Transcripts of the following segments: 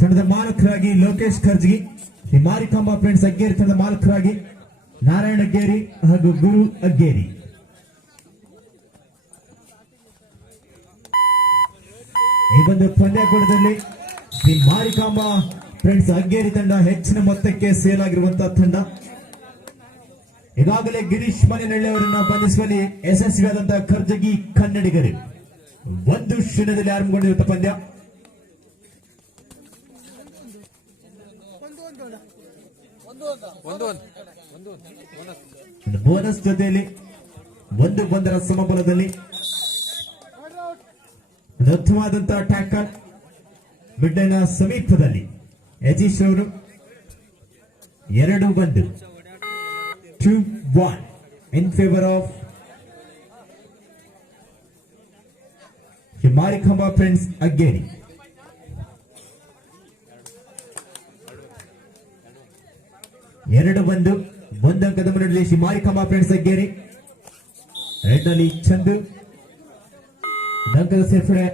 ತಂಡದ ಮಾಲಕರಾಗಿ ಲೋಕೇಶ್ ಖರ್ಜಗಿ, ಈ ಮಾರಿಕಾಂಬಾ ಫ್ರೆಂಡ್ಸ್ ಅಗ್ಗೇರಿ ತಂಡದ ಮಾಲಕರಾಗಿ ನಾರಾಯಣ ಅಗ್ಗೇರಿ ಹಾಗೂ ಗುರು ಅಗ್ಗೇರಿ. ಈ ಒಂದು ಪಂದ್ಯಾಕೂಟದಲ್ಲಿ ಶ್ರೀ ಮಾರಿಕಾಂಬಾ ಫ್ರೆಂಡ್ಸ್ ಅಗ್ಗೇರಿ ತಂಡ ಹೆಚ್ಚಿನ ಮೊತ್ತಕ್ಕೆ ಸೇಲ್ ಆಗಿರುವಂತಹ ತಂಡ. ಈಗಾಗಲೇ ಗಿರೀಶ್ ಮನೆನಳ್ಳಿ ಅವರನ್ನ ಬಂಧಿಸುವಲ್ಲಿ ಯಶಸ್ವಿಯಾದಂತಹ ಖರ್ಜಗಿ ಕನ್ನಡಿಗರು 1-0 ಆರಂಭಗೊಂಡಿರುವಂತಹ ಪಂದ್ಯ. ಬೋನಸ್ ಜೊತೆಯಲ್ಲಿ 1-1 ಸಮಬಲದಲ್ಲಿ ಉತ್ತಮವಾದಂತಹ ಟ್ಯಾಕಲ್ ಮಿಡ್ಲೈನ್ ಸಮೀಪದಲ್ಲಿ ಯತೀಶ್ ಅವರು 2-1 2-1 in favour of Marikamba friends Aggeri. ಒಂದು ಅಂಕದ ಮುನ್ನಡೆಯಲ್ಲಿ ಮಾರಿಕಾಂಬಾ ಫ್ರೆಂಡ್ಸ್ ಅಗ್ಗೇರಿ. ರೆಡ್ ನಲ್ಲಿ ಚಂದು ಅಂಕದ ಸೇರ್ಪಡೆ.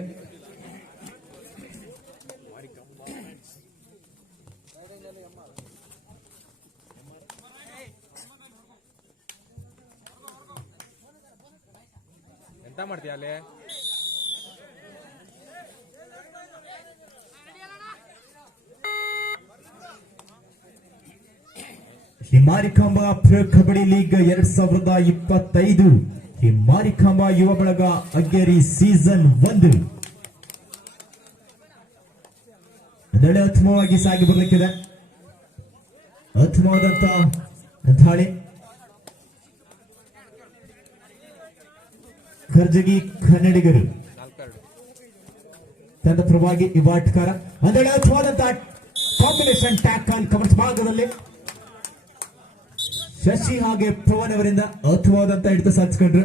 ಎಂತ ಮಾಡ್ತೀಯ ಅಲ್ಲಿ? ಮಾರಿಕಾಂಬಾ ಪ್ರೊ ಕಬಡ್ಡಿ ಲೀಗ್ 2025 ಈ ಮಾರಿಕಾಂಬಾ ಯುವ ಬಳಗ ಅಗ್ಗೇರಿ ಸೀಸನ್ 1 ಅದರಲ್ಲಿ ಉತ್ತಮವಾಗಿ ಸಾಗಿ ಬರಲಿಕ್ಕಿದೆ. ಉತ್ತಮವಾದಂತಹ ದಾಳಿ ಖರ್ಜಗಿ ಕನ್ನಡಿಗರು ತಂಡ ಪರವಾಗಿ ಇವಾಟ್ಕಾರ ಅದರಲ್ಲಿ ಉತ್ತಮವಾದಂತಹ ಕಾಂಬಿನೇಷನ್ ಟ್ಯಾಕಲ್ ಕವರ್ಸ್ ಭಾಗದಲ್ಲಿ ಶಶಿ ಹಾಗೆ ಪವನ್ ಅವರಿಂದ ಅರ್ಥವಾದಂತ ಹಿಡಿತ ಸಾಧಿಸಿಕೊಂಡ್ರು.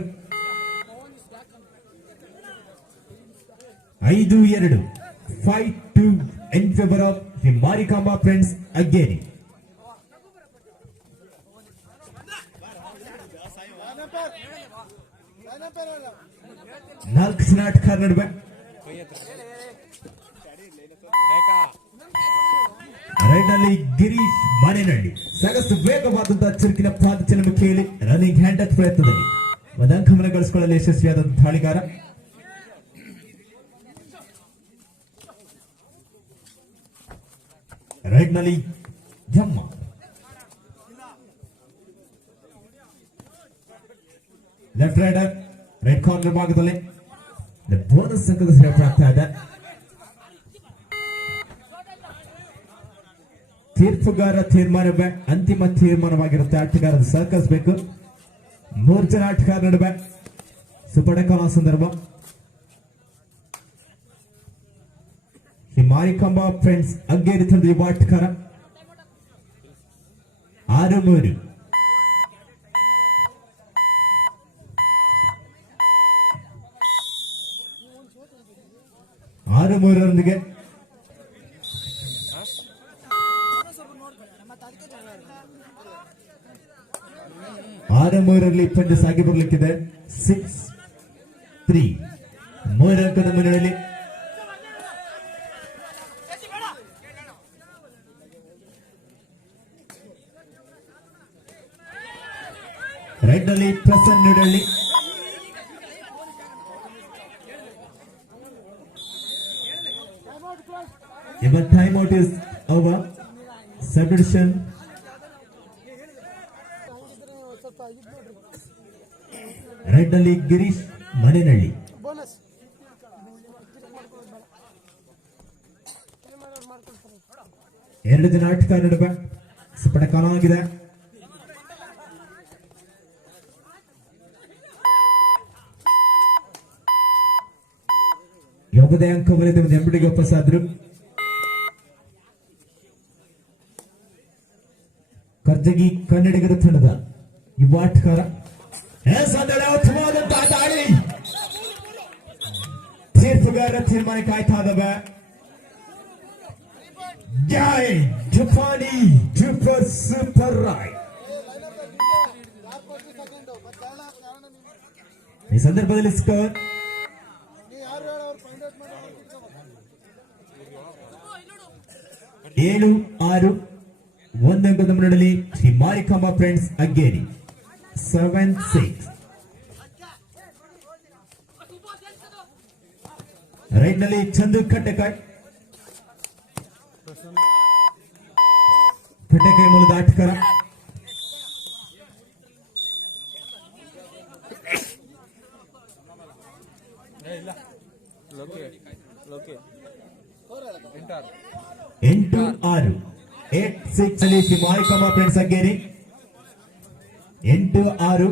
5-2 5-2 in favour of the Marikamba friends Aggeri. ನಾಲ್ಕು ಜನ ಆಟಗಾರ ನಡುವೆ ರೈಡ್ನಲ್ಲಿ ಗಿರೀಶ್ ಮನೆನಳ್ಳಿ ಸಾಕಷ್ಟು ವೇಗವಾದಂತಹ ಚುರುಕಿನ ಪಾದಚಲಮುಖಿಯಲ್ಲಿ ರನ್ನಿಂಗ್ ಹ್ಯಾಂಡ್ ಟಚ್ ಪ್ರಯತ್ನದಲ್ಲಿ ಒಂದು ಅಂಕವನ್ನು ಗಳಿಸಿಕೊಳ್ಳಲು ಯಶಸ್ವಿಯಾದಂತಹ ದಾಳಿಗಾರ. ರೈಡ್ನಲ್ಲಿ ಜಮ್ಮ ಲೆಫ್ಟ್ ರೈಡರ್ ರೈಟ್ ಕಾರ್ನರ್ ಭಾಗದಲ್ಲಿ ಬೋನಸ್ ಅಂಕದ ಪ್ರಾಪ್ತ ಆದ. ತೀರ್ಪುಗಾರ ತೀರ್ಮಾನ ಅಂತಿಮ ತೀರ್ಮಾನವಾಗಿರುತ್ತೆ. ಆಟಗಾರರು ಸಹಕರಿಸಬೇಕು. 3 ಜನ ಆಟಗಾರ ನಡುವೆ ಸುಪಡಕಾಲ ಸಂದರ್ಭ. ಈ ಮಾರಿಕಾಂಬಾ ಫ್ರೆಂಡ್ಸ್ ಅಗ್ಗೇರಿ ತಂಡ ಯುವ ಆಟಗಾರ 6-3 6-3 6-3 ಪಂದ್ಯ ಸಾಗಿ ಬರಲಿಕ್ಕಿದೆ. 6-3 3 ಅಂಕದ ಮುನ್ನಡೆಯಲ್ಲಿ ರೈಟ್ ನಲ್ಲಿ Prasanna ನೀಡಳ್ಳಿ Even time out is over. Substitution. Right ನಲ್ಲಿ ಗಿರೀಶ್ ಮನೆನಳ್ಳಿ. ಎರಡು ಜನ ಆಟಗಾರ ನಡುವೆ ಸ್ಫೋಟಕಾಲ ಆಗಿದೆ. ಯಾವುದೇ ಅಂಕ ಬರೆದು ನೆಂಬಡಿಗೆ ವಾಪಸ್ಸಾದ್ರು. ಖರ್ಜಗಿ ಕನ್ನಡಿಗರ ತಂಡದ ಯುವ ಆಟಗಾರ ಉತ್ತಮವಾದಂತಹ ದಾಳಿ. ತೀರ್ಪುಗಾರ ತೀರ್ಮಾನ ಕಾಯ್ತಾ ಇದ್ದಾವೆ. ಜೈ ಜಪಾನಿ ಸೂಪರ್ ರೈಡ್. ಈ ಸಂದರ್ಭದಲ್ಲಿ ಸ್ಕೋರ್ 7-6 ಒಂದಂಕದ ಮುನ್ನಡೆಯಲ್ಲಿ ಶ್ರೀ ಮಾರಿಕಾಂಬಾ ಫ್ರೆಂಡ್ಸ್ ಅಗ್ಗೇರಿ 7-6. ರೈಟ್ ನಲ್ಲಿ ಚಂದು ಕಟ್ಟೆಕಾಯ್ ಮೂಲದ ಆಟಗಾರ. ಎಂಟಾರು 8-6 8-6 ಅಲ್ಲಿ ಶ್ರೀ ಮಾರಿಕಾಂಬಾ ಫ್ರೆಂಡ್ಸ್ ಅಗ್ಗೇರಿ 8-6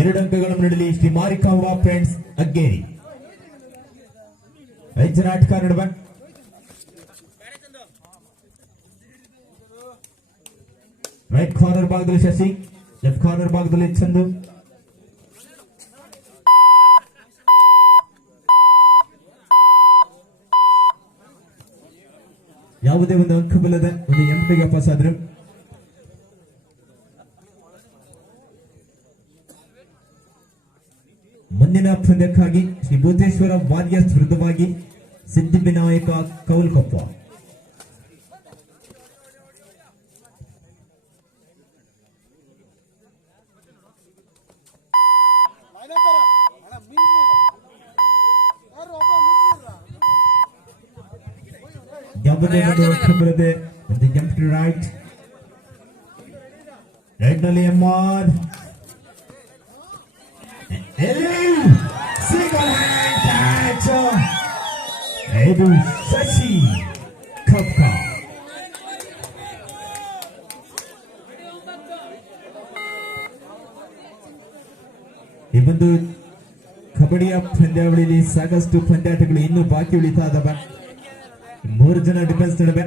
2 ಅಂಕಗಳ ಮುನ್ನಡೆಯಲ್ಲಿ ಶ್ರೀ ಮಾರಿಕಾಂಬಾ ಫ್ರೆಂಡ್ಸ್ ಅಗ್ಗೇರಿ. 5 ಜನ ಆಟಗಾರ ನಡುವೆ ರೈಟ್ ಕಾರ್ನರ್ ಭಾಗದಲ್ಲಿ ಶಶಿ, ಲೆಫ್ಟ್ ಕಾರ್ನರ್ ಭಾಗದಲ್ಲಿ ಚಂದು. ಯಾವುದೇ ಒಂದು ಅಂಕವಿಲ್ಲದೆ ಒಂದು ಎಂಪಿಗೆ ಪಾಸ್ ಆದ್ರು. ಮುಂದಿನ ಪಂದ್ಯಕ್ಕಾಗಿ ಶ್ರೀ ಭೂತೇಶ್ವರ ವಾರಿಯರ್ಸ್ ವಿರುದ್ಧವಾಗಿ ಸಿದ್ಧಿವಿನಾಯಕ ಕೌಲ್ಕೊಪ್ಪ. ಯಾವುದೇ ಒಂದು ಅಂಕವಿಲ್ಲದೆ ಒಂದು ಎಂಪಿ ರೈಟ್ ನಲ್ಲಿ ಎಂಆರ್ single hand catch. ಇದು ಶಶಿ ಕಪ್ಕ. ಈ ಒಂದು ಕಬಡ್ಡಿಯ ಪಂದ್ಯಾವಳಿಯಲ್ಲಿ ಸಾಕಷ್ಟು ಪಂದ್ಯಾಟಗಳು ಇನ್ನೂ ಬಾಕಿ ಉಳಿತಾ ಇದಾವೆ. 3 ಜನ ಡಿಫೆನ್ಸ್ ನಡುವೆ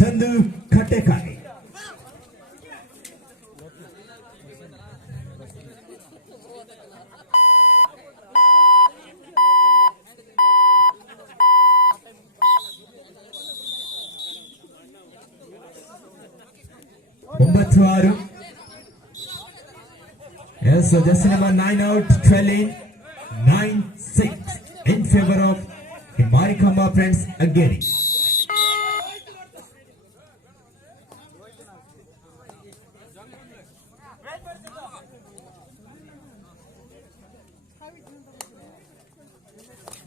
Chandu ಕಟ್ಟೆಕಾಯಿ. Yes, so just number 9 out, trailing 9-6 in favor of the Marikamba Friends Aggeri.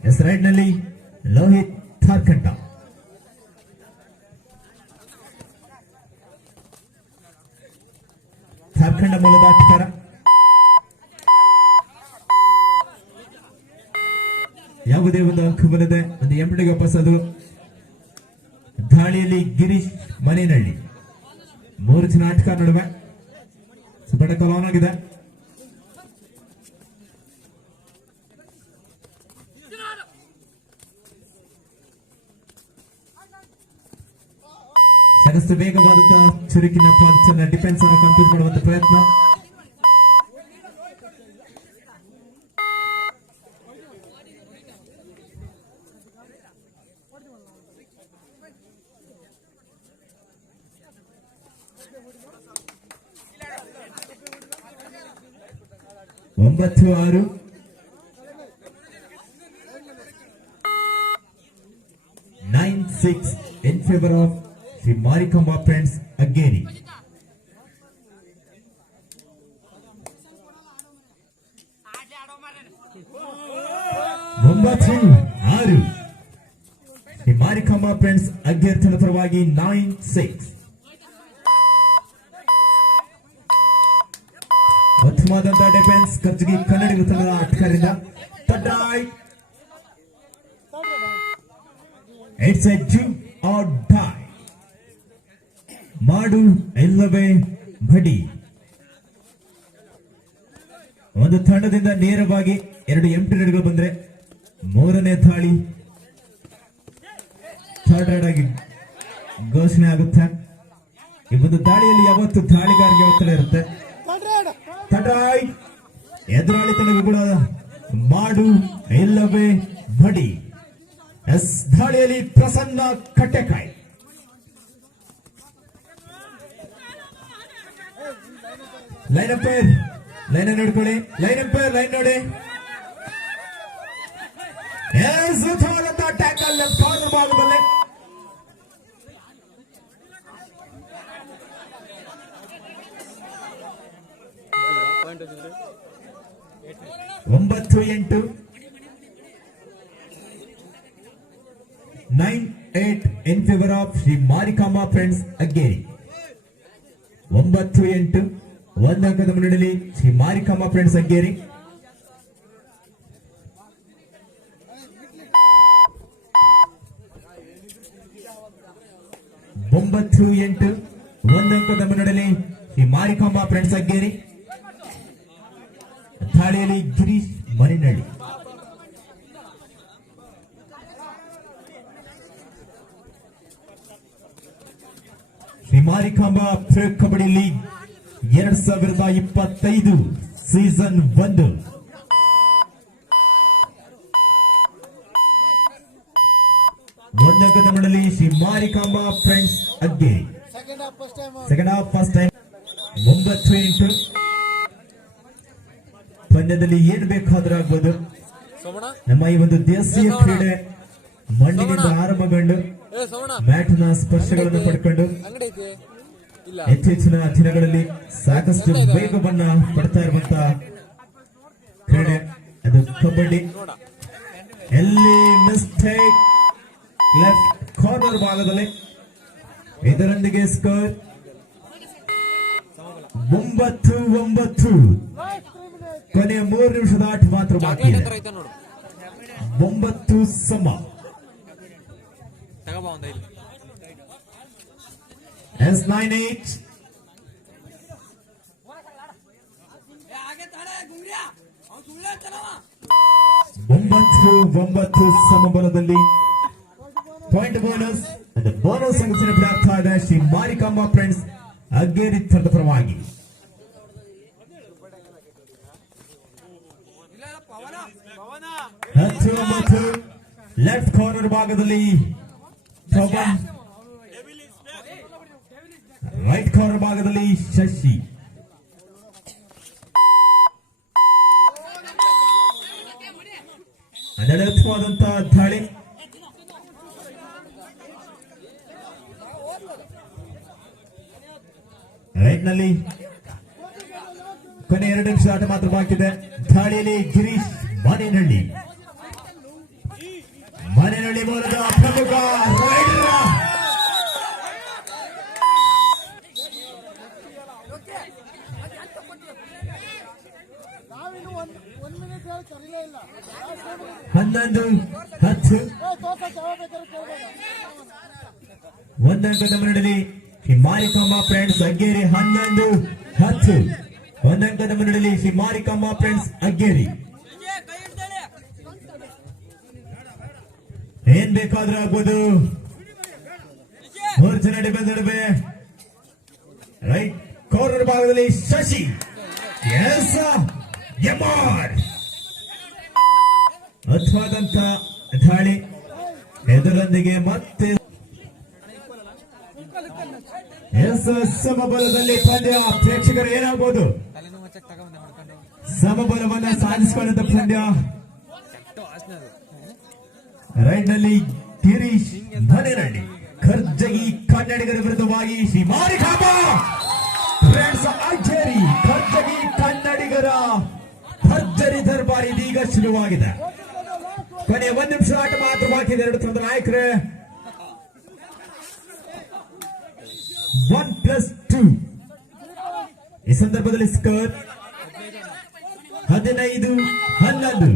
Yes, right nalli Lohit Tharkanda. Jharkhand ಮೂಲದ ಆಟಗಾರ. ಯಾವುದೇ ಒಂದು ಅಂಕವಿಲ್ಲದೆ ಒಂದು ಎಂಪಿಗೆ ವಾಪಸ್ಸದು. ದಾಳಿಯಲ್ಲಿ ಗಿರೀಶ್ ಮನೆನಹಳ್ಳಿ. 3 ಜನ ಆಟಗಾರ ನಡುವೆ ಸುಪಟ ಕಲಾನ್ ಆಗಿದೆ. ಸಾಕಷ್ಟು ವೇಗವಾದಂತಹ ಚುರುಕಿನ ಪಾಂಚನ ಡಿಫೆನ್ಸ್ ಅನ್ನು ಕಂಪ್ಲೀಟ್ ಮಾಡುವಂತ ಪ್ರಯತ್ನ. ಒಂಬತ್ತು 6 9-6 in favor of Shri Marikamba friends Aggeri. ಒಂಬತ್ತು 6 ಶ್ರೀ ಮಾರಿಕಾಂಬಾ ಫ್ರೆಂಡ್ಸ್ ಅಗ್ಗೇರಿ ತಂಡದ ಪರವಾಗಿ 9-6. ಉತ್ತಮವಾದಂತಹ ಡಿಫೆನ್ಸ್ ಕರ್ಜಿಗಿ ಕನ್ನಡಿಗ ತಂಡದ ಆಟಗಾರರಿಂದ. It's a do or die. ಮಾಡು ಇಲ್ಲವೇ ಬಡಿ. ಒಂದು ತಂಡದಿಂದ ನೇರವಾಗಿ 2 ಎಂಟಿ ರೈಡ್ಗಳು ಬಂದ್ರೆ 3ನೇ ದಾಳಿ ಥರ್ಡ್ ರೈಡ್ ಆಗಿ ಘೋಷಣೆ ಆಗುತ್ತೆ. ಈ ಒಂದು ದಾಳಿಯಲ್ಲಿ ಯಾವತ್ತು ದಾಳಿಗಾರಿಗೆ ಒತ್ತಡ ಇರುತ್ತೆ. ಎದುರಾಳಿ ತಂಡಗಳು ಕೂಡ ಮಾಡು ಇಲ್ಲವೇ ಬಡಿ. ಎಸ್, ದಾಳಿಯಲ್ಲಿ ಪ್ರಸನ್ನ ಕಟ್ಟೆಕಾಯಿ. ಲೈನ್ ಅಂಪೈರ್ ಲೈನ್ ನೋಡ್ಕೊಳ್ಳಿ. ಲೈನ್ ಅಂಪೈರ್ ಲೈನ್ ನೋಡಿ. ಸುತ್ತವಾದಂತಹ ಟ್ಯಾಕಲ್ ಕಾರ್ನರ್ ಭಾಗದಲ್ಲಿ. ಒಂಬತ್ತು ಎಂಟು 9-8 in favor of Shri Marikamba friends Aggeri. 9-8 ಒಂದು ಅಂಕದ ಮುನ್ನಡೆಯಲ್ಲಿ ಶ್ರೀ ಮಾರಿಕಾಂಬಾ ಫ್ರೆಂಡ್ಸ್ ಅಗ್ಗೇರಿ. ಒಂಬತ್ತು ಎಂಟು ಒಂದು ಅಂಕದ ಮುನ್ನಡೆಯಲ್ಲಿ ಶ್ರೀ ಮಾರಿಕಾಂಬಾ ಫ್ರೆಂಡ್ಸ್ ಅಗ್ಗೇರಿ. ಥಾಳಿಯಲ್ಲಿ Girish Marinalli. Shri Marikamba pro kabaddi league 2025 season 1 ಒಂದಂಕದ ಮಂಡಳಿ Shri Marikamba friends Aggeri. Second half first time 9-8 ಪಂದ್ಯದಲ್ಲಿ ಏನು ಬೇಕಾದ್ರೂ ಆಗ್ಬೋದು. ನಮ್ಮ ಈ ಒಂದು ದೇಶೀಯ ಕ್ರೀಡೆ ಮಣ್ಣಿನಿಂದ ಆರಂಭಗೊಂಡು ಮ್ಯಾಟ್ನ ಸ್ಪರ್ಶಗಳನ್ನು ಪಡ್ಕೊಂಡು ಇತ್ತೀಚಿನ ದಿನಗಳಲ್ಲಿ ಸಾಕಷ್ಟು ವೇಗವನ್ನ ಪಡ್ತಾ ಇರುವಂತಹ ಕ್ರೀಡೆ ಅದು ಕಬಡ್ಡಿ. ಎಲ್ಲಿ ಮಿಸ್ಟೇಕ್ ಲೆಫ್ಟ್ ಕಾರ್ನರ್ ಭಾಗದಲ್ಲಿ. ಇದರೊಂದಿಗೆ ಸ್ಕೋರ್ 9-9. ಕೊನೆಯ 3 ನಿಮಿಷದ ಆಟ ಮಾತ್ರ ಬಾಕಿ ಇದೆ. 9 ಸಮ. S98 9-9 ಸಮಬಲದಲ್ಲಿ ಪಾಯಿಂಟ್ ಬೋನಸ್ ಬೋನಸ್ ಸಂಘಟನೆ ಪ್ರಾಪ್ತ ಇದೆ ಶ್ರೀ ಮಾರಿಕಾಂಬಾ ಫ್ರೆಂಡ್ಸ್ ಅಗ್ಗೇರಿ ತಂಡದ ಪರವಾಗಿ. 19 ಲೆಫ್ಟ್ ಕಾರ್ನರ್ ಭಾಗದಲ್ಲಿ ಶೋಭನ್, ರೈಟ್ ಕಾರ್ನರ್ ಭಾಗದಲ್ಲಿ ಶಶಿ. ಅನರ್ಥವಾದಂತಹ ದಾಳಿ. ರೈಟ್ ನಲ್ಲಿ ಕೊನೆ 2 ನಿಮಿಷ ಆಟ ಮಾತ್ರ ಬಾಕಿದೆ. ದಾಳಿಯಲ್ಲಿ ಗಿರೀಶ್ ಮನೆನಹಳ್ಳಿ. ಮನೆನಹಳ್ಳಿ ಮೂಲದ ಪ್ರಮುಖ ರೈಡರ್. ಹನ್ನೊಂದು 10 ಒಂದಂಕದ ಮುನ್ನಡೆಯಲ್ಲಿ ಶ್ರೀ ಮಾರಿಕಾಂಬಾ ಫ್ರೆಂಡ್ಸ್ ಅಗ್ಗೇರಿ. 11-10 ಒಂದಂಕದ ಮುನ್ನಡೆಯಲ್ಲಿ ಶ್ರೀ ಮಾರಿಕಾಂಬಾ ಫ್ರೆಂಡ್ಸ್ ಅಗ್ಗೇರಿ. ಏನ್ ಬೇಕಾದ್ರೂ ಆಗ್ಬೋದು. 3 ಜನ ಡಿಫೆನ್ಸ್ ನಡುವೆ ರೈಟ್ ಕಾರ್ನರ್ ಭಾಗದಲ್ಲಿ ಶಶಿ. ಅದ್ಭುತವಾದಂತ ದಾಳಿ. ಇದರೊಂದಿಗೆ ಮತ್ತೆ ಸಮಬಲದಲ್ಲಿ ಪಂದ್ಯ. ಪ್ರೇಕ್ಷಕರು ಏನಾಗಬಹುದು, ಸಮಬಲವನ್ನ ಸಾಧಿಸಿಕೊಂಡಂತ ಪಂದ್ಯ. ರೈಟ್ ನಲ್ಲಿ ಗಿರೀಶ್ ಮನೆನಹಳ್ಳಿ. ಖರ್ಜಗಿ ಕನ್ನಡಿಗರ ವಿರುದ್ಧವಾಗಿ ಶ್ರೀ ಮಾರಿಕಾಂಬಾ ಫ್ರೆಂಡ್ಸ್ ಅಗ್ಗೇರಿ. ಖರ್ಜಗಿ ಕನ್ನಡಿಗರ ಭರ್ಜರಿ ದರ್ಬಾರ್ ಇದೀಗ ಶುರುವಾಗಿದೆ. ಕೊನೆಯ 1 ನಿಮಿಷ ಆಟ ಮಾತ್ರ ಬಾಕಿ ಇದೆ. 2 ತಂಡ ನಾಯಕರೇ 1+2. ಈ ಸಂದರ್ಭದಲ್ಲಿ ಸ್ಕೋರ್ 15-11.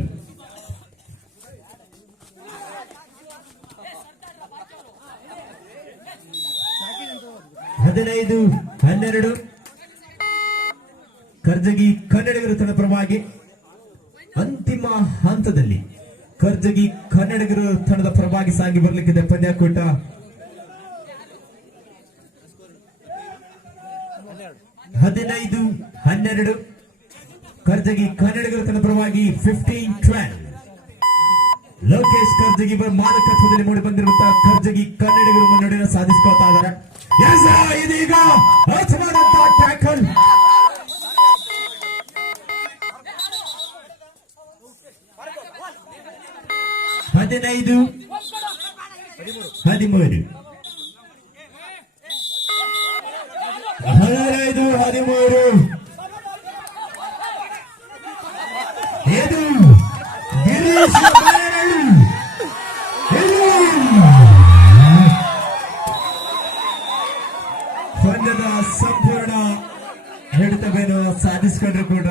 ಕರ್ಜಗಿ ಕನ್ನಡಿಗರ ತಂಡ ಪರವಾಗಿ ಅಂತಿಮ ಹಂತದಲ್ಲಿ ಕರ್ಜಗಿ ಕನ್ನಡಿಗರ ತಂಡದ ಪರವಾಗಿ ಸಾಗಿ ಬರಲಿಕ್ಕಿದೆ ಪಂದ್ಯಾಕೂಟ. 15-12 ಕರ್ಜಗಿ ಕನ್ನಡಿಗರ ತಂಡ ಪರವಾಗಿ 15-12. ಲೋಕೇಶ್ ಕರ್ಜಗಿ ಮಾಲಕತ್ವದಲ್ಲಿ ಮೂಡಿ ಬಂದಿರುವಂತಹ ಕರ್ಜಗಿ ಕನ್ನಡಿಗರು ಮುನ್ನಡೆಯನ್ನು ಸಾಧಿಸಿಕೊಳ್ತಾ ಇದ್ದಾರೆ. ಇದೀಗ ಅರ್ಥವಾದಂತಹ ಟ್ಯಾಕಲ್. 15 13 15 ಇದು ಗಿರೀಶ್ ಬಾಯನಹಳ್ಳಿ. ಇದು ಪಂದ್ಯದ ಸಂಪೂರ್ಣ ಹಿಡಿತವನ್ನು ಸಾಧಿಸಿಕೊಂಡ್ರು ಕೂಡ